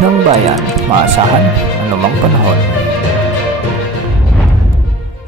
ng bayan, maasahan anumang panahon.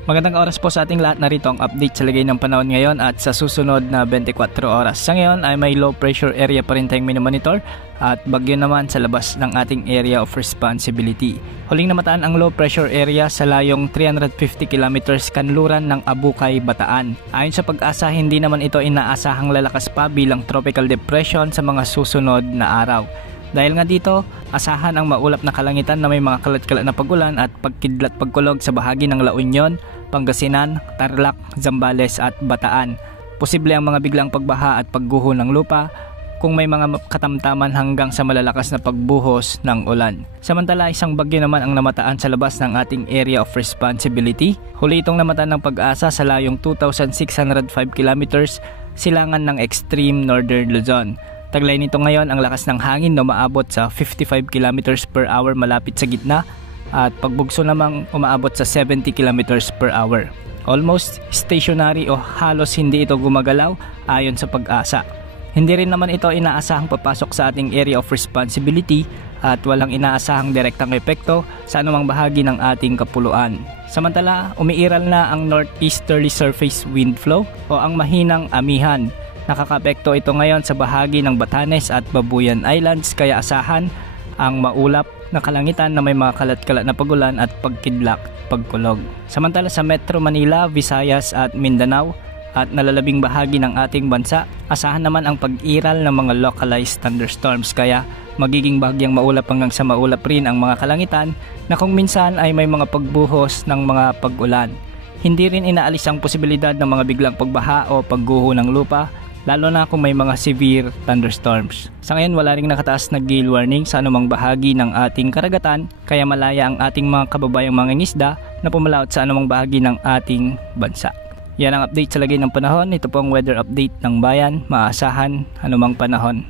Magandang oras po sa ating lahat. Narito ang update sa lagay ng panahon ngayon at sa susunod na 24 oras. Sa ngayon ay may low pressure area pa rin tayong minomonitor at bagyo naman sa labas ng ating area of responsibility. Huling namataan ang low pressure area sa layong 350 kilometers kanluran ng Abukay, Bataan. Ayon sa Pag-asa, hindi naman ito inaasahang lalakas pa bilang tropical depression sa mga susunod na araw. Dahil nga dito, asahan ang maulap na kalangitan na may mga kalat-kalat na pagulan at pagkidlat pagkulog sa bahagi ng La Union, Pangasinan, Tarlac, Zambales at Bataan. Posible ang mga biglang pagbaha at pagguho ng lupa kung may mga katamtaman hanggang sa malalakas na pagbuhos ng ulan. Samantala, isang bagyo naman ang namataan sa labas ng ating area of responsibility. Huli itong namataan ng Pag-asa sa layong 2,605 kilometers silangan ng extreme northern Luzon. Taglay nito ngayon ang lakas ng hangin na umaabot sa 55 km per hour malapit sa gitna at pagbugso namang umaabot sa 70 km per hour. Almost stationary o halos hindi ito gumagalaw ayon sa Pag-asa. Hindi rin naman ito inaasahang papasok sa ating area of responsibility at walang inaasahang direktang epekto sa anumang bahagi ng ating kapuluan. Samantala, umiiral na ang northeasterly surface wind flow o ang mahinang amihan. Nakakapekto ito ngayon sa bahagi ng Batanes at Babuyan Islands kaya asahan ang maulap na kalangitan na may mga kalat-kalat na pagulan at pagkidlak, pagkulog. Samantala sa Metro Manila, Visayas at Mindanao at nalalabing bahagi ng ating bansa, asahan naman ang pag-iral ng mga localized thunderstorms kaya magiging bahagyang maulap hanggang sa maulap rin ang mga kalangitan na kung minsan ay may mga pagbuhos ng mga pag-ulan. Hindi rin inaalis ang posibilidad ng mga biglang pagbaha o pagguho ng lupa, lalo na kung may mga severe thunderstorms. Sa ngayon, wala ring nakataas na gale warning sa anumang bahagi ng ating karagatan, kaya malaya ang ating mga kababayang mangingisda na pumalaot sa anumang bahagi ng ating bansa. Yan ang update sa lagay ng panahon. Ito po ang weather update ng bayan, maasahan anumang panahon.